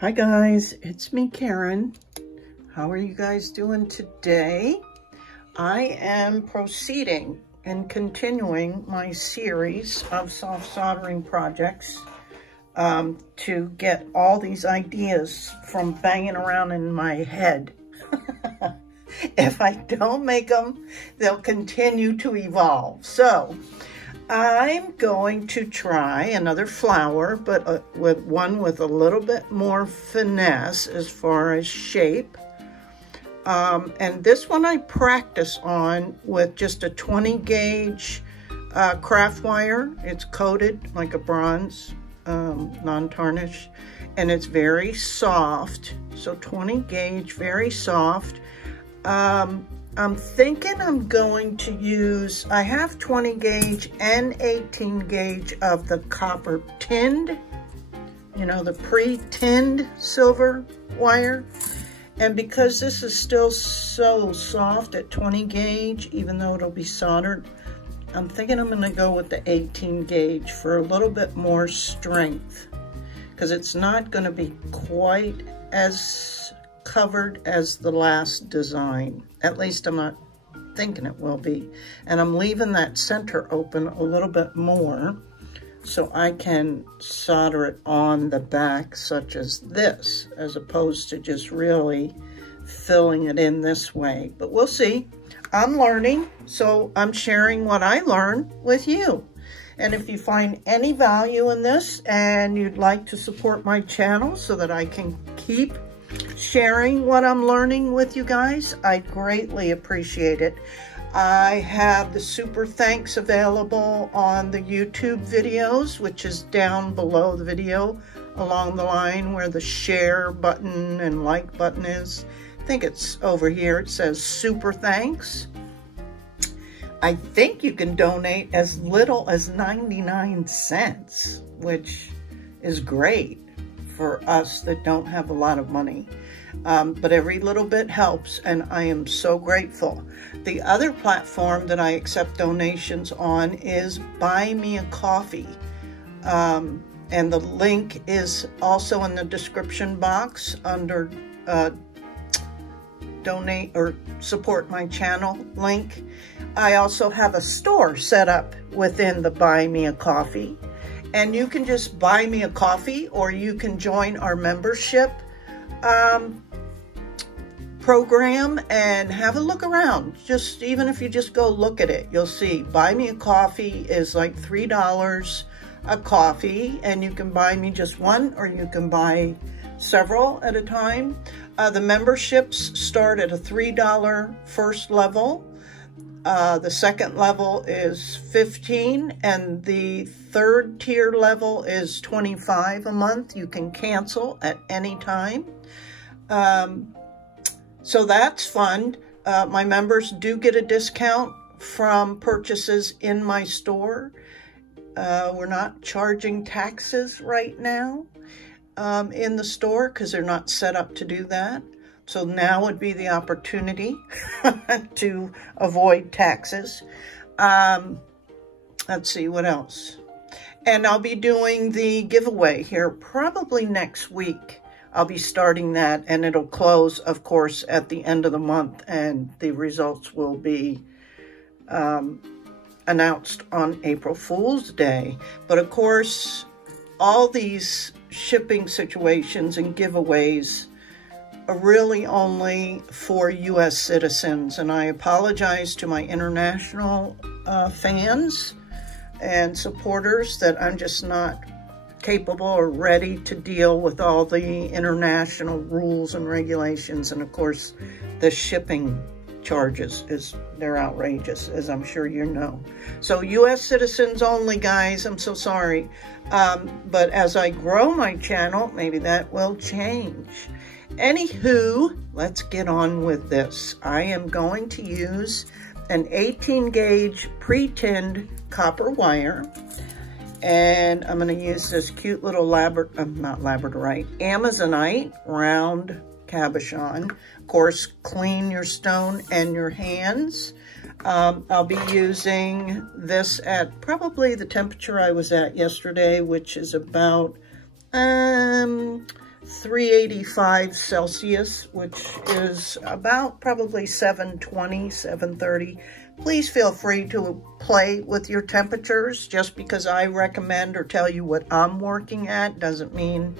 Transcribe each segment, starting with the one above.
Hi guys, it's me, Karen. How are you guys doing today? I am proceeding and continuing my series of soft soldering projects to get all these ideas from banging around in my head. If I don't make them, they'll continue to evolve. So I'm going to try another flower, but with one with a little bit more finesse as far as shape. And this one I practice on with just a 20 gauge craft wire. It's coated like a bronze, non-tarnish, and it's very soft. So 20 gauge, very soft. I'm thinking I'm going to use, I have 20 gauge and 18 gauge of the copper tinned, you know, the pre-tinned silver wire. And because this is still so soft at 20 gauge, even though it'll be soldered, I'm thinking I'm gonna go with the 18 gauge for a little bit more strength, because it's not gonna be quite as covered as the last design. At least I'm not thinking it will be. And I'm leaving that center open a little bit more so I can solder it on the back such as this, as opposed to just really filling it in this way. But we'll see. I'm learning, so I'm sharing what I learn with you. And if you find any value in this and you'd like to support my channel so that I can keep sharing what I'm learning with you guys, I greatly appreciate it. I have the super thanks available on the YouTube videos, which is down below the video along the line where the share button and like button is. I think it's over here. It says super thanks. I think you can donate as little as 99 cents, which is great for us that don't have a lot of money. But every little bit helps, and I am so grateful. The other platform that I accept donations on is Buy Me a Coffee. And the link is also in the description box under donate or support my channel link. I also have a store set up within the Buy Me a Coffee. And you can just buy me a coffee, or you can join our membership program and have a look around. Just even if you just go look at it, you'll see Buy Me a Coffee is like $3 a coffee, and you can buy me just one, or you can buy several at a time. The memberships start at a $3 first level. The second level is $15, and the third tier level is $25 a month. You can cancel at any time. So that's fun. My members do get a discount from purchases in my store. We're not charging taxes right now in the store because they're not set up to do that. So now would be the opportunity to avoid taxes. Let's see, what else? And I'll be doing the giveaway here probably next week. I'll be starting that, and it'll close, of course, at the end of the month, and the results will be announced on April Fool's Day. But of course, all these shipping situations and giveaways are really only for U.S. citizens, and I apologize to my international fans and supporters that I'm just not capable or ready to deal with all the international rules and regulations. And of course, the shipping charges, they're outrageous, as I'm sure you know. So U.S. citizens only, guys. I'm so sorry. But as I grow my channel, maybe that will change. Anywho, let's get on with this. I am going to use an 18 gauge pre-tinned copper wire, and I'm going to use this cute little Amazonite round cabochon. Of course, clean your stone and your hands. I'll be using this at probably the temperature I was at yesterday, which is about 385 Celsius, which is about probably 720, 730. Please feel free to play with your temperatures. Just because I recommend or tell you what I'm working at doesn't mean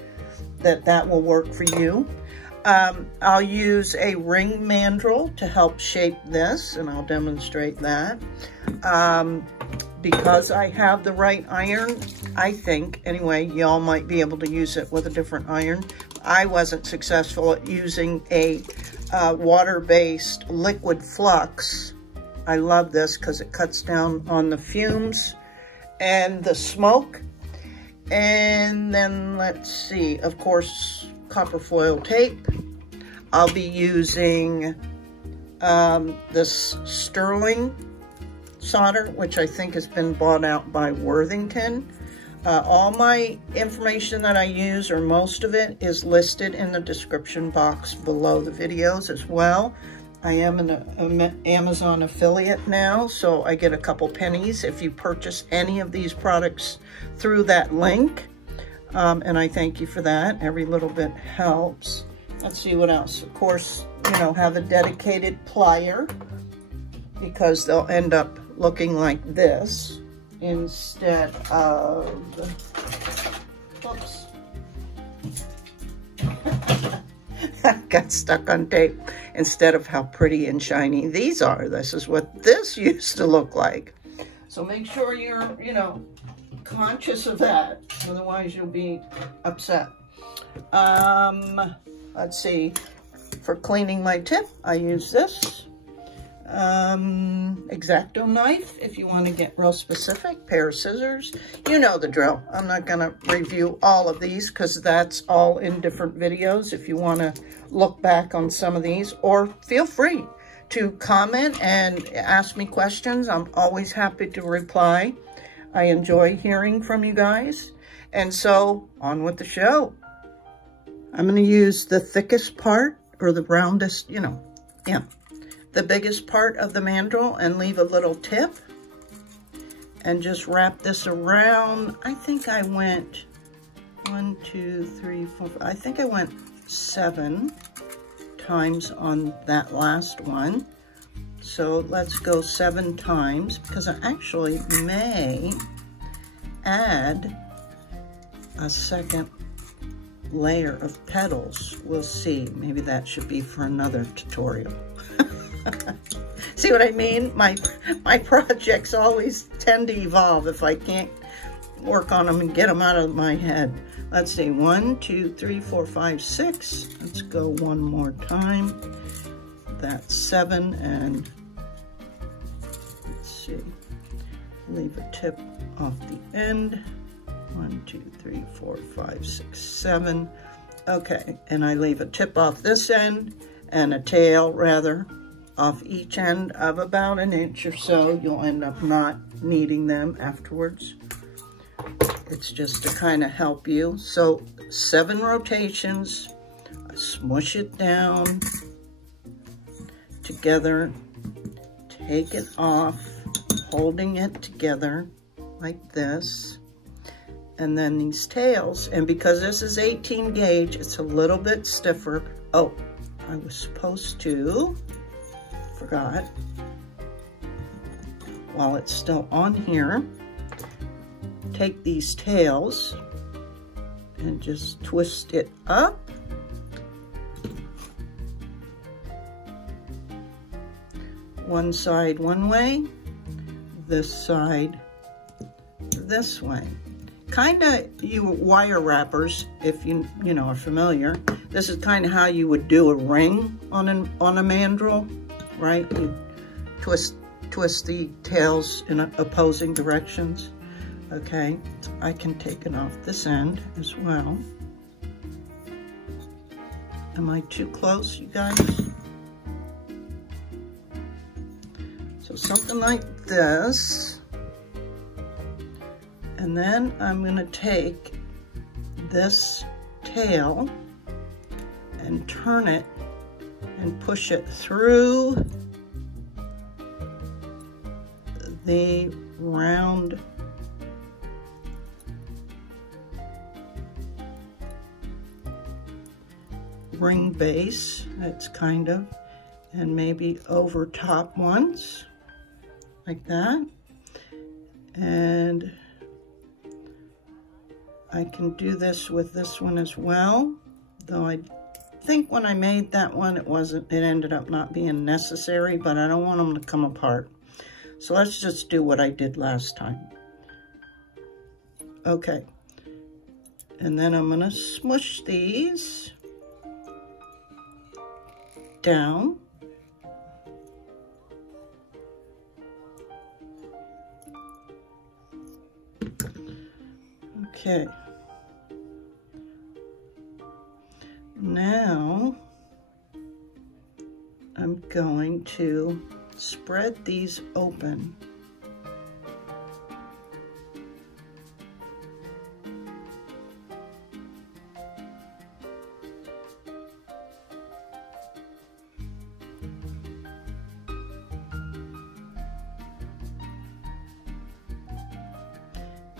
that that will work for you. I'll use a ring mandrel to help shape this, and I'll demonstrate that. Because I have the right iron, I think, anyway, y'all might be able to use it with a different iron. I wasn't successful at using a water-based liquid flux. I love this because it cuts down on the fumes and the smoke. And then let's see, of course, copper foil tape. I'll be using this sterling solder, which I think has been bought out by Worthington. All my information that I use, or most of it, is listed in the description box below the videos as well. I am an Amazon affiliate now, so I get a couple pennies if you purchase any of these products through that link. And I thank you for that. Every little bit helps. Let's see what else. Of course, you know, have a dedicated plier, because they'll end up looking like this instead of, oops. Got stuck on tape. Instead of how pretty and shiny these are. This is what this used to look like. So make sure you're, you know, conscious of that. Otherwise you'll be upset. Let's see. For cleaning my tip, I use this. Exacto knife, if you want to get real specific. Pair of scissors. You know the drill. I'm not going to review all of these because that's all in different videos if you want to look back on some of these. Or feel free to comment and ask me questions. I'm always happy to reply. I enjoy hearing from you guys. And so, on with the show. I'm going to use the thickest part, or the roundest, you know, yeah, the biggest part of the mandrel, and leave a little tip. And just wrap this around. I think I went 1, 2, 3, 4, I think I went 7 times on that last one. So let's go 7 times, because I actually may add a second layer of petals. We'll see. Maybe that should be for another tutorial. See what I mean? My projects always tend to evolve if I can't work on them and get them out of my head. Let's see, 1, 2, 3, 4, 5, 6. Let's go one more time. That's 7, and let's see, leave a tip off the end. 1, 2, 3, 4, 5, 6, 7. Okay, and I leave a tip off this end and a tail, rather, off each end of about 1 inch or so. You'll end up not needing them afterwards. It's just to kind of help you. So 7 rotations, I smush it down together, take it off, holding it together like this. And then these tails, and because this is 18 gauge, it's a little bit stiffer. Oh, I was supposed to, forgot, while it's still on here, take these tails and just twist it up. One side one way, this side this way. Kind of, you wire wrappers, if you know, are familiar. This is kind of how you would do a ring on a mandrel, right? You twist the tails in opposing directions. Okay, I can take it off this end as well. Am I too close, you guys? So something like this. And then I'm going to take this tail and turn it and push it through the round ring base. It's kind of, and maybe over top ones like that. And I can do this with this one as well, though I think when I made that one, it ended up not being necessary, but I don't want them to come apart. So let's just do what I did last time. Okay. And then I'm gonna smush these down. Okay. Now I'm going to spread these open.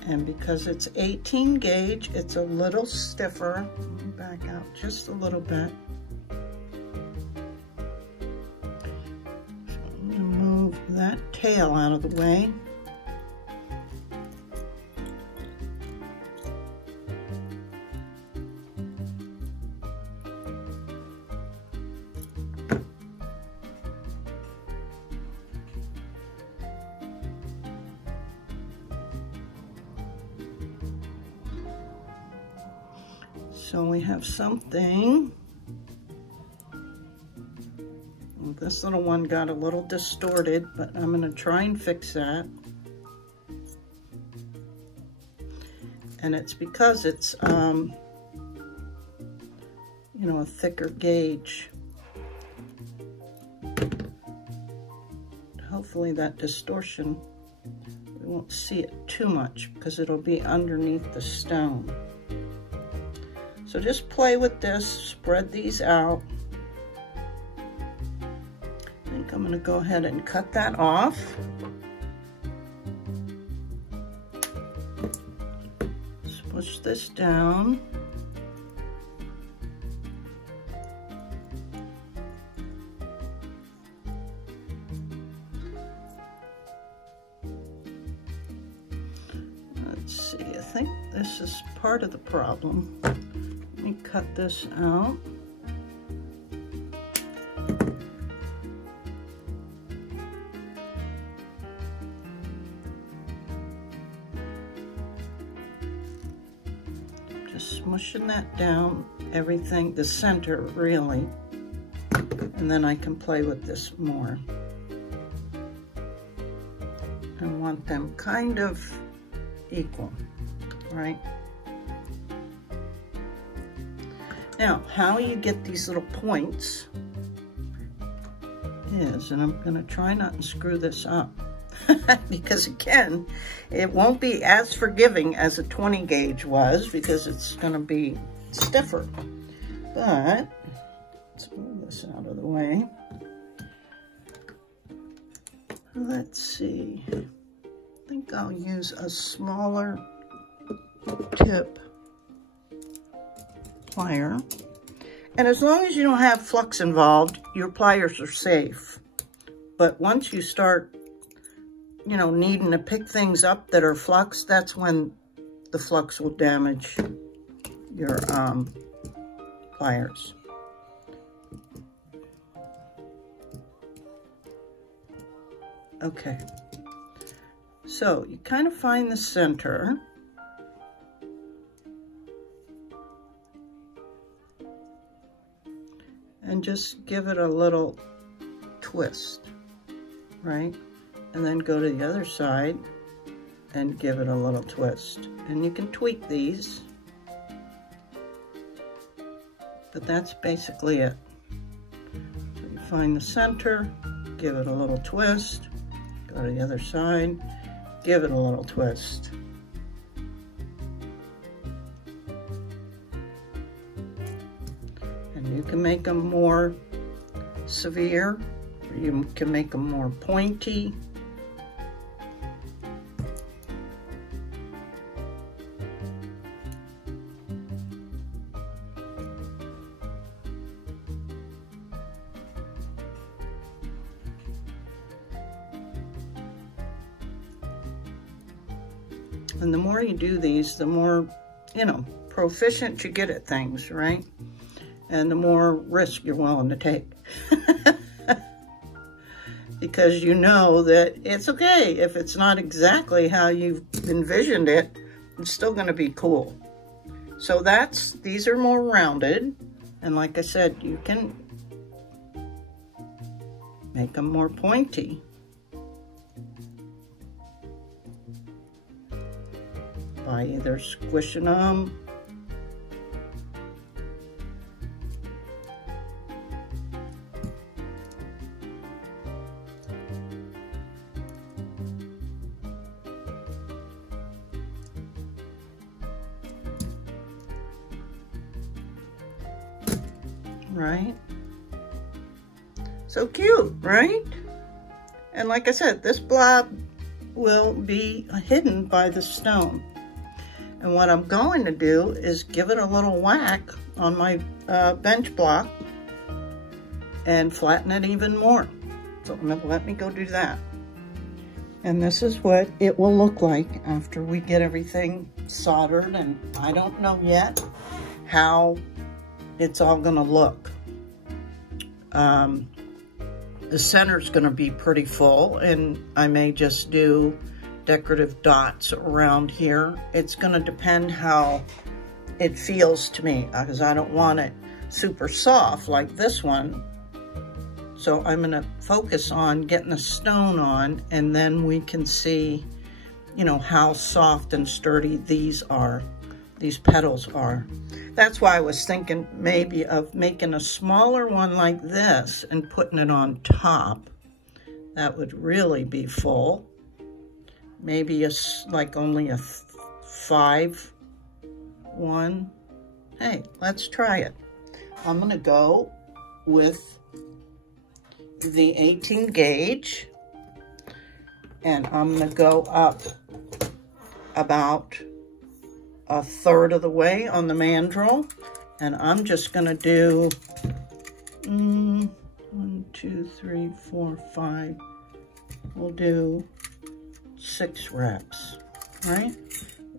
And because it's 18 gauge, it's a little stiffer. Let me back out just a little bit. So I'm going to move that tail out of the way. So we have something. This little one got a little distorted, but I'm going to try and fix that. And it's because it's, you know, a thicker gauge. Hopefully that distortion, we won't see it too much because it'll be underneath the stone. So just play with this, spread these out. I think I'm going to go ahead and cut that off. Push this down. Let's see, I think this is part of the problem. Let me cut this out. Just smushing that down, everything, the center really. And then I can play with this more. I want them kind of equal, right? Now, how you get these little points is, and I'm gonna try not to screw this up, because again, it won't be as forgiving as a 20 gauge was, because it's gonna be stiffer. But, let's move this out of the way. Let's see, I think I'll use a smaller tip plier. And as long as you don't have flux involved, your pliers are safe. But once you start, you know, needing to pick things up that are flux, that's when the flux will damage your pliers. Okay, so you kind of find the center. And just give it a little twist, right? And then go to the other side and give it a little twist. And you can tweak these, but that's basically it. So you find the center, give it a little twist, go to the other side, give it a little twist. You can make them more severe, or you can make them more pointy. And the more you do these, the more, you know, proficient you get at things, right? And the more risk you're willing to take. Because you know that it's okay if it's not exactly how you've envisioned it, it's still gonna be cool. So these are more rounded. And like I said, you can make them more pointy. By either squishing them right? So cute, right? And like I said, this blob will be hidden by the stone. And what I'm going to do is give it a little whack on my bench block and flatten it even more. So let me go do that. And this is what it will look like after we get everything soldered. And I don't know yet how it's all gonna look. The center's gonna be pretty full, and I may just do decorative dots around here. It's gonna depend how it feels to me, because I don't want it super soft like this one. So I'm gonna focus on getting the stone on, and then we can see, you know, how soft and sturdy these petals are. That's why I was thinking maybe of making a smaller one like this and putting it on top. That would really be full. Maybe like only a 5 one. Hey, let's try it. I'm gonna go with the 18 gauge, and I'm gonna go up about 1/3 of the way on the mandrel, and I'm just gonna do 1, 2, 3, 4, 5. We'll do 6 reps, right?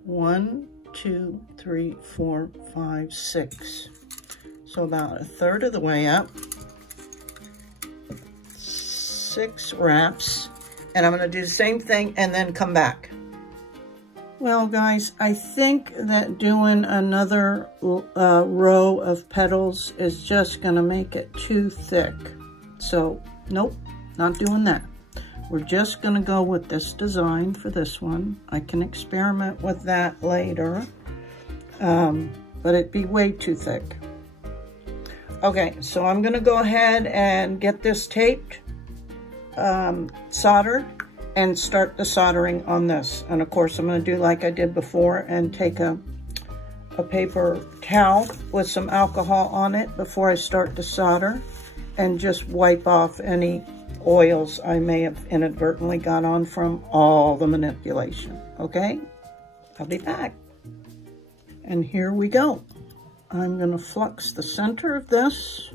1, 2, 3, 4, 5, 6. So about 1/3 of the way up, 6 reps, and I'm gonna do the same thing and then come back. Well, guys, I think that doing another row of petals is just gonna make it too thick. So, nope, not doing that. We're just gonna go with this design for this one. I can experiment with that later, but it'd be way too thick. Okay, so I'm gonna go ahead and get this taped, soldered, and start the soldering on this. And of course, I'm gonna do like I did before and take a paper towel with some alcohol on it before I start to solder, and just wipe off any oils I may have inadvertently got on from all the manipulation, okay? I'll be back. And here we go. I'm gonna flux the center of this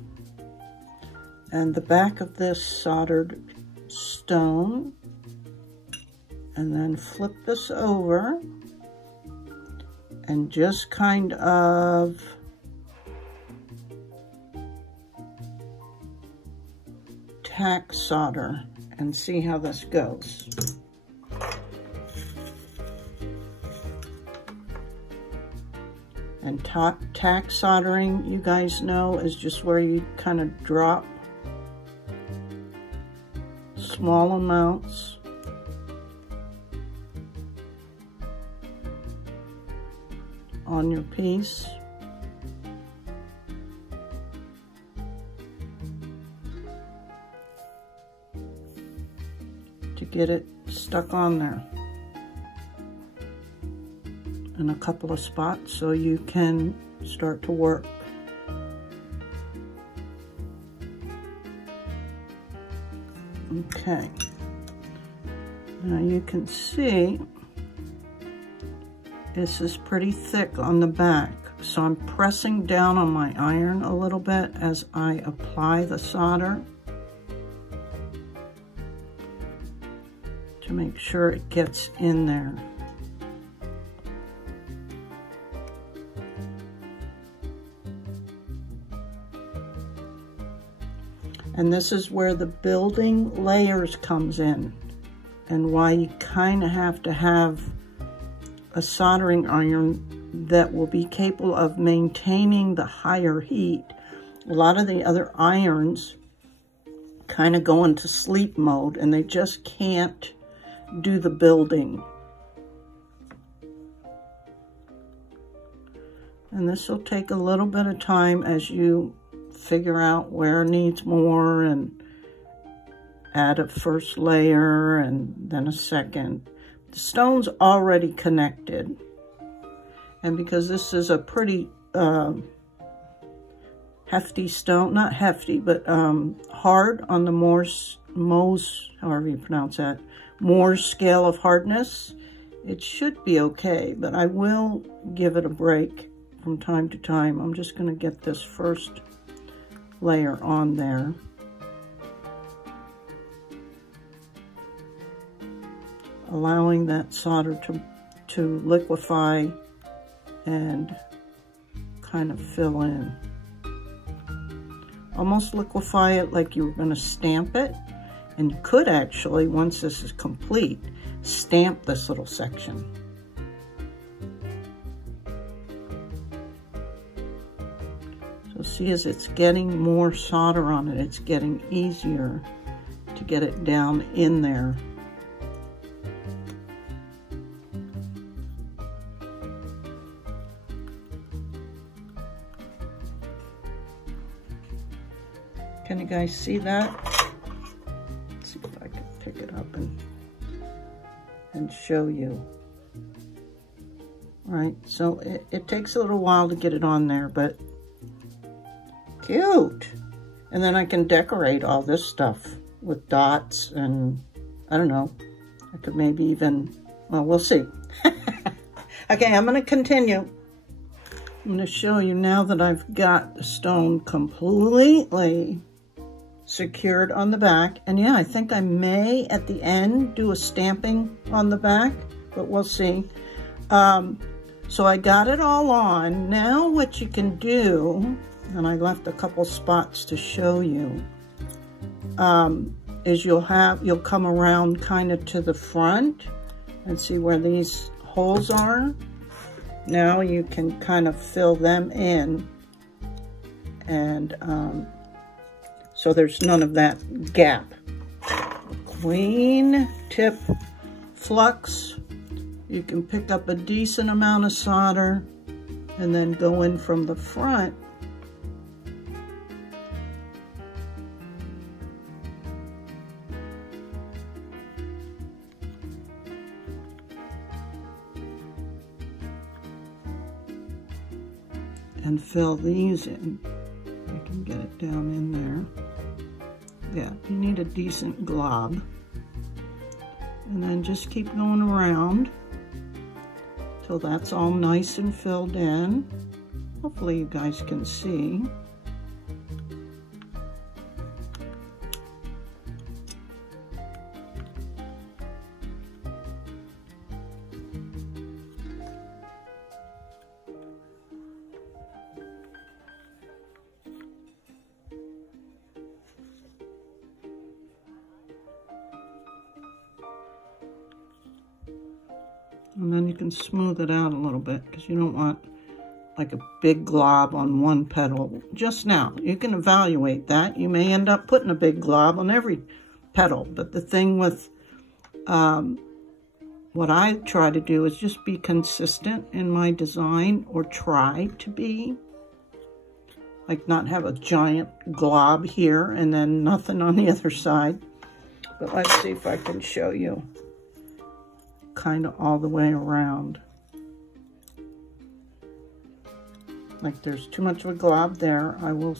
and the back of this soldered stone, and then flip this over and just kind of tack solder and see how this goes. And tack soldering, you guys know, is just where you kind of drop small amounts on your piece. To get it stuck on there in a couple of spots so you can start to work. Okay, now you can see this is pretty thick on the back, so I'm pressing down on my iron a little bit as I apply the solder to make sure it gets in there. And this is where the building layers comes in, and why you kind of have to have a soldering iron that will be capable of maintaining the higher heat. A lot of the other irons kind of go into sleep mode, and they just can't do the building. And this will take a little bit of time as you figure out where it needs more and add a first layer and then a second. The stone's already connected, and because this is a pretty hefty stone, not hefty, but hard on the Mohs, however you pronounce that, Mohs scale of hardness, it should be okay, but I will give it a break from time to time. I'm just going to get this first layer on there. Allowing that solder to liquefy and kind of fill in. Almost liquefy it like you were going to stamp it. And you could actually, once this is complete, stamp this little section. So see, as it's getting more solder on it, it's getting easier to get it down in there. Can you guys see that? Let's see if I can pick it up and show you. All right, so it takes a little while to get it on there, but cute. And then I can decorate all this stuff with dots, and I don't know, I could maybe even, well, we'll see. Okay, I'm gonna continue. I'm gonna show you now that I've got the stone completely secured on the back. And yeah, I think I may at the end do a stamping on the back, but we'll see. So I got it all on. Now what you can do, and I left a couple spots to show you, is you'll come around kind of to the front and see where these holes are. Now you can kind of fill them in, and so there's none of that gap. Queen tip flux. You can pick up a decent amount of solder and then go in from the front. And fill these in. I can get it down in there. Yeah, you need a decent glob. And then just keep going around till that's all nice and filled in. Hopefully you guys can see. And then you can smooth it out a little bit, because you don't want like a big glob on one petal just now. You can evaluate that. You may end up putting a big glob on every petal, but the thing with what I try to do is just be consistent in my design, or try to be. Like not have a giant glob here and then nothing on the other side. But let's see if I can show you kind of all the way around. Like there's too much of a glob there. I will,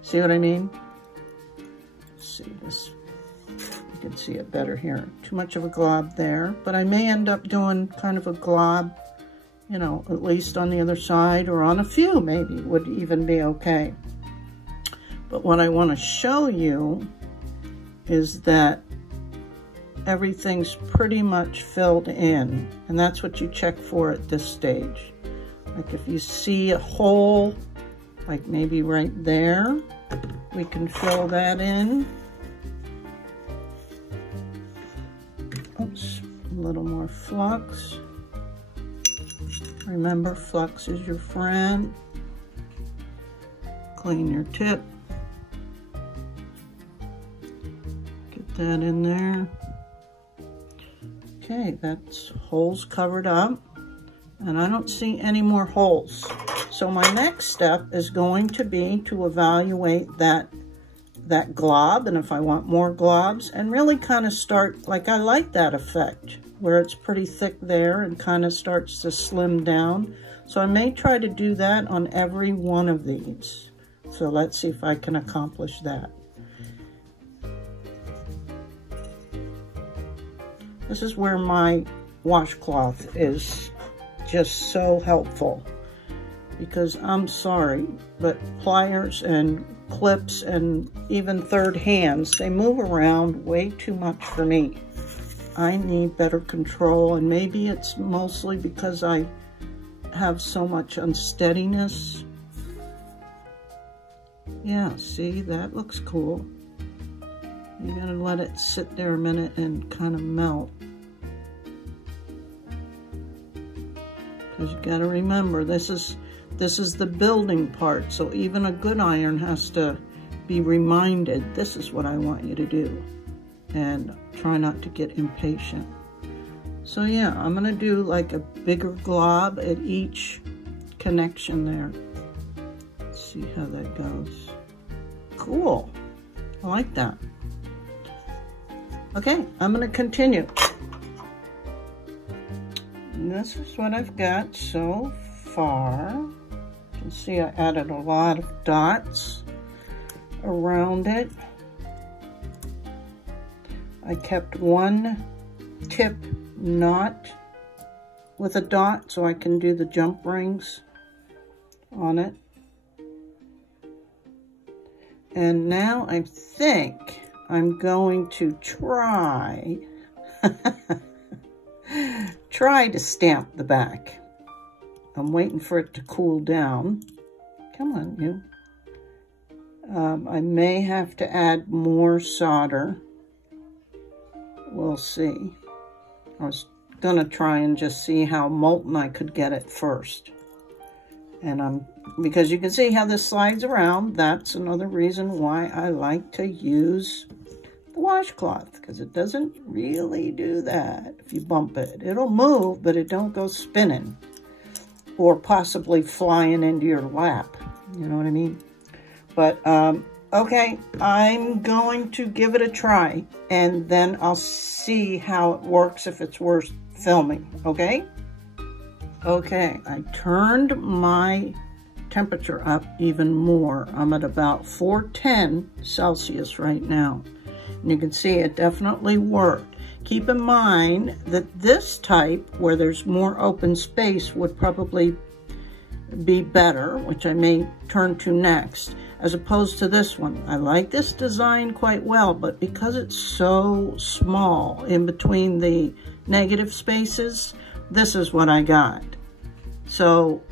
see what I mean? Let's see this, you can see it better here. Too much of a glob there, but I may end up doing kind of a glob, you know, at least on the other side, or on a few maybe would even be okay. But what I want to show you is that everything's pretty much filled in, and that's what you check for at this stage. Like if you see a hole, like maybe right there, we can fill that in. Oops, a little more flux. Remember, flux is your friend. Clean your tip. Get that in there. Okay, that's holes covered up. And I don't see any more holes. So my next step is going to be to evaluate that glob, and if I want more globs, and really kind of start, like I like that effect, where it's pretty thick there and kind of starts to slim down. So I may try to do that on every one of these. So let's see if I can accomplish that. This is where my washcloth is just so helpful, because I'm sorry, but pliers and clips and even third hands, they move around way too much for me. I need better control, and maybe it's mostly because I have so much unsteadiness. Yeah, see, that looks cool. You gotta let it sit there a minute and kind of melt. Because you gotta remember, this is the building part, so even a good iron has to be reminded, this is what I want you to do. And try not to get impatient. So yeah, I'm gonna do like a bigger glob at each connection there. Let's see how that goes. Cool, I like that. Okay, I'm gonna continue. And this is what I've got so far. You can see I added a lot of dots around it. I kept one tip knot with a dot so I can do the jump rings on it. And now I think I'm going to try to stamp the back. I'm waiting for it to cool down. Come on, you. I may have to add more solder. We'll see. I was gonna try and just see how molten I could get it first. And because you can see how this slides around, that's another reason why I like to use the washcloth, because it doesn't really do that if you bump it. It'll move, but it don't go spinning or possibly flying into your lap. You know what I mean? But, okay, I'm going to give it a try, and then I'll see how it works, if it's worth filming, okay? Okay, I turned my temperature up even more. I'm at about 410 Celsius right now. And you can see it definitely worked. Keep in mind that this type, where there's more open space, would probably be better, which I may turn to next, as opposed to this one. I like this design quite well, but because it's so small in between the negative spaces, this is what I got. So,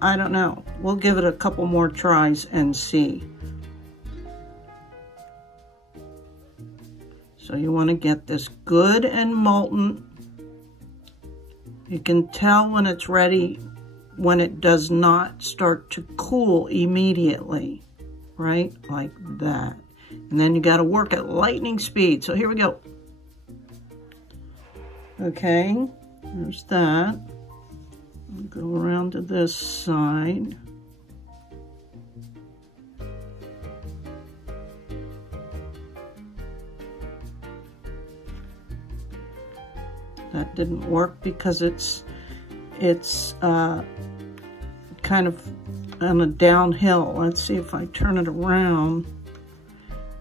I don't know. We'll give it a couple more tries and see. So you want to get this good and molten. You can tell when it's ready when it does not start to cool immediately, right? Like that. And then you got to work at lightning speed. So here we go. Okay, there's that. I'll go around to this side. That didn't work because it's kind of on a downhill. Let's see if I turn it around.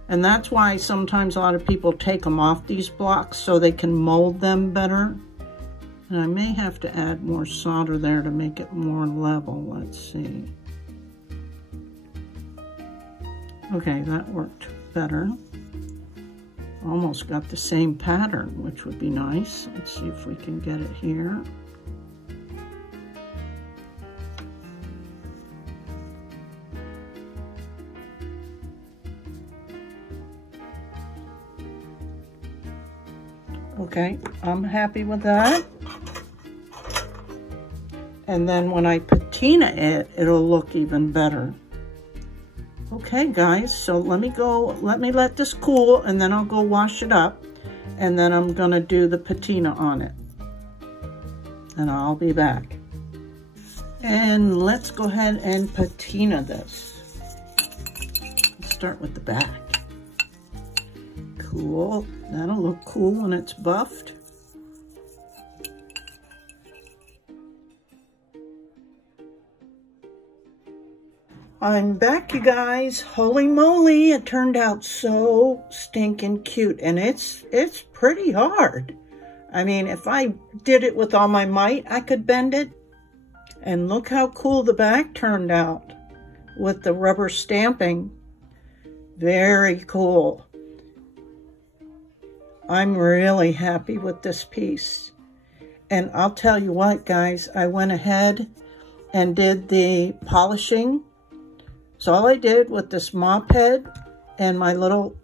And that's why sometimes a lot of people take them off these blocks so they can mold them better. And I may have to add more solder there to make it more level. Let's see. Okay, that worked better. Almost got the same pattern, which would be nice. Let's see if we can get it here. Okay, I'm happy with that. And then when I patina it, it'll look even better. Okay, guys, so let me let this cool, and then I'll go wash it up, and then I'm gonna do the patina on it. And I'll be back. And let's go ahead and patina this. Let's start with the back. Cool, that'll look cool when it's buffed. I'm back, you guys. Holy moly, it turned out so stinking cute, and it's pretty hard. I mean, if I did it with all my might, I could bend it. And look how cool the back turned out with the rubber stamping. Very cool. I'm really happy with this piece. And I'll tell you what, guys, I went ahead and did the polishing. So all I did with this mop head and my little,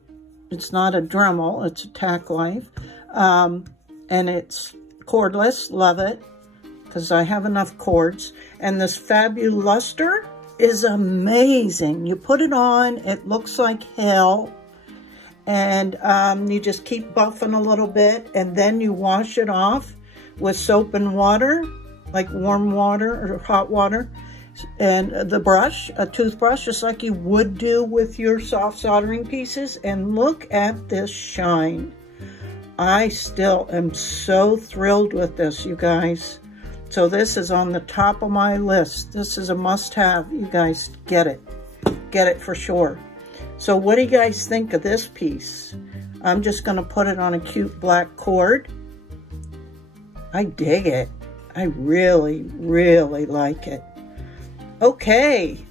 it's not a Dremel, it's a tack life. And it's cordless, love it, because I have enough cords. And this Fabuluster is amazing. You put it on, it looks like hell. And you just keep buffing a little bit, and then you wash it off with soap and water, like warm water or hot water. And the brush, a toothbrush, just like you would do with your soft soldering pieces. And look at this shine. I still am so thrilled with this, you guys. So this is on the top of my list. This is a must-have. You guys get it. Get it for sure. So what do you guys think of this piece? I'm just going to put it on a cute black cord. I dig it. I really, really like it. Okay,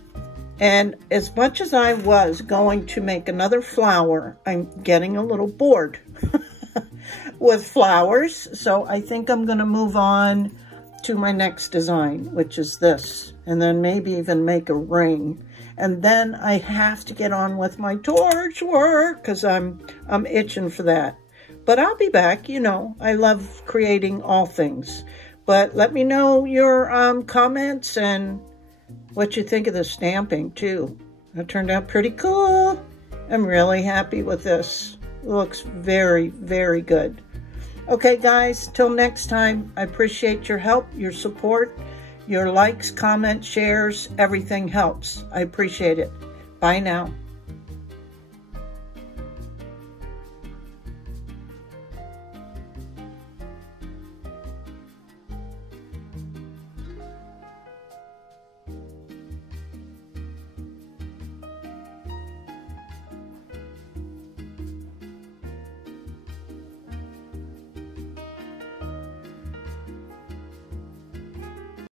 and as much as I was going to make another flower, I'm getting a little bored with flowers. So I think I'm going to move on to my next design, which is this, and then maybe even make a ring. And then I have to get on with my torch work because I'm itching for that. But I'll be back. You know, I love creating all things. But let me know your comments and what you think of the stamping too. It turned out pretty cool. I'm really happy with this. It looks very, very good. Okay, guys, till next time, I appreciate your help, your support, your likes, comments, shares, everything helps. I appreciate it. Bye now.